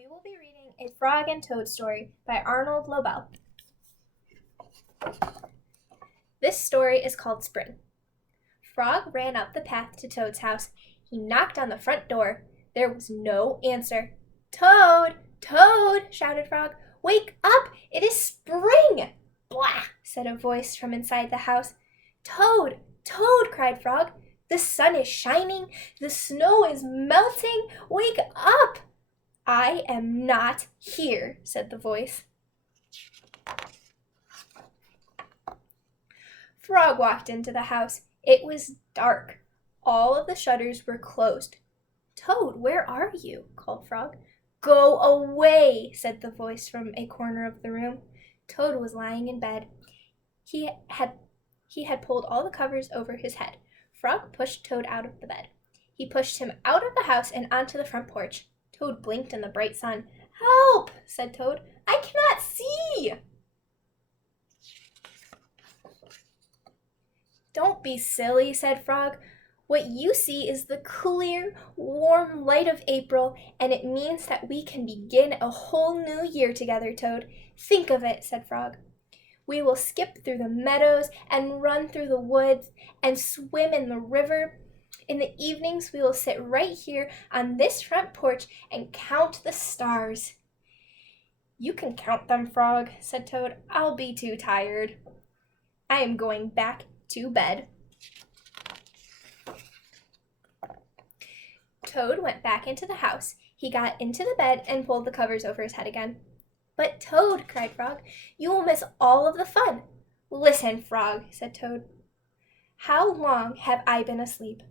We will be reading A Frog and Toad story by Arnold Lobel. This story is called Spring. Frog ran up the path to Toad's house. He knocked on the front door. There was no answer. "Toad! Toad!" shouted Frog. "Wake up! It is spring!" "Blah!" said a voice from inside the house. "Toad! Toad!" cried Frog. "The sun is shining. The snow is melting. Wake up!" "I am not here," said the voice. Frog walked into the house. It was dark. All of the shutters were closed. "Toad, where are you?" called Frog. "Go away," said the voice from a corner of the room. Toad was lying in bed. He had pulled all the covers over his head. Frog pushed Toad out of the bed. He pushed him out of the house and onto the front porch. Toad blinked in the bright sun. "Help!" said Toad. "I cannot see!" "Don't be silly," said Frog. "What you see is the clear, warm light of April, and it means that we can begin a whole new year together, Toad. Think of it," said Frog. "We will skip through the meadows and run through the woods and swim in the river. In the evenings, we will sit right here on this front porch and count the stars." "You can count them, Frog," said Toad. "I'll be too tired. I am going back to bed." Toad went back into the house. He got into the bed and pulled the covers over his head again. "But Toad," cried Frog, "you will miss all of the fun." "Listen, Frog," said Toad. "How long have I been asleep?"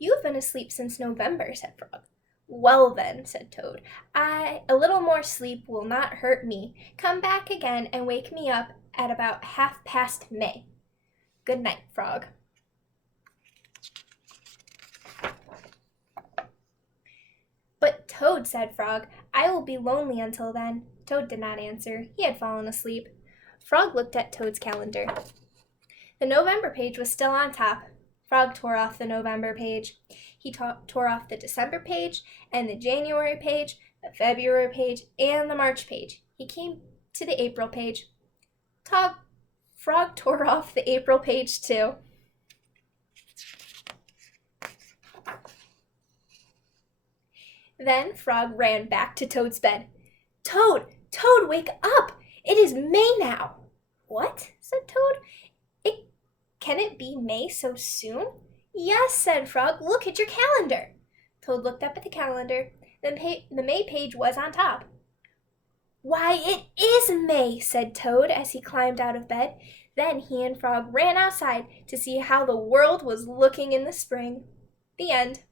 "You have been asleep since November," said Frog. "Well then," said Toad, a little more sleep will not hurt me. Come back again and wake me up at about 1/2 May. Good night, Frog." "But Toad," said Frog, "I will be lonely until then." Toad did not answer. He had fallen asleep. Frog looked at Toad's calendar. The November page was still on top. Frog tore off the November page. He tore off the December page and the January page, the February page, and the March page. He came to the April page. Frog tore off the April page too. Then Frog ran back to Toad's bed. "Toad, Toad, wake up! It is May now." "What?" said Toad. Can it be May so soon?" "Yes," said Frog. "Look at your calendar." Toad looked up at the calendar. The May page was on top. "Why, it is May," said Toad as he climbed out of bed. Then he and Frog ran outside to see how the world was looking in the spring. The end.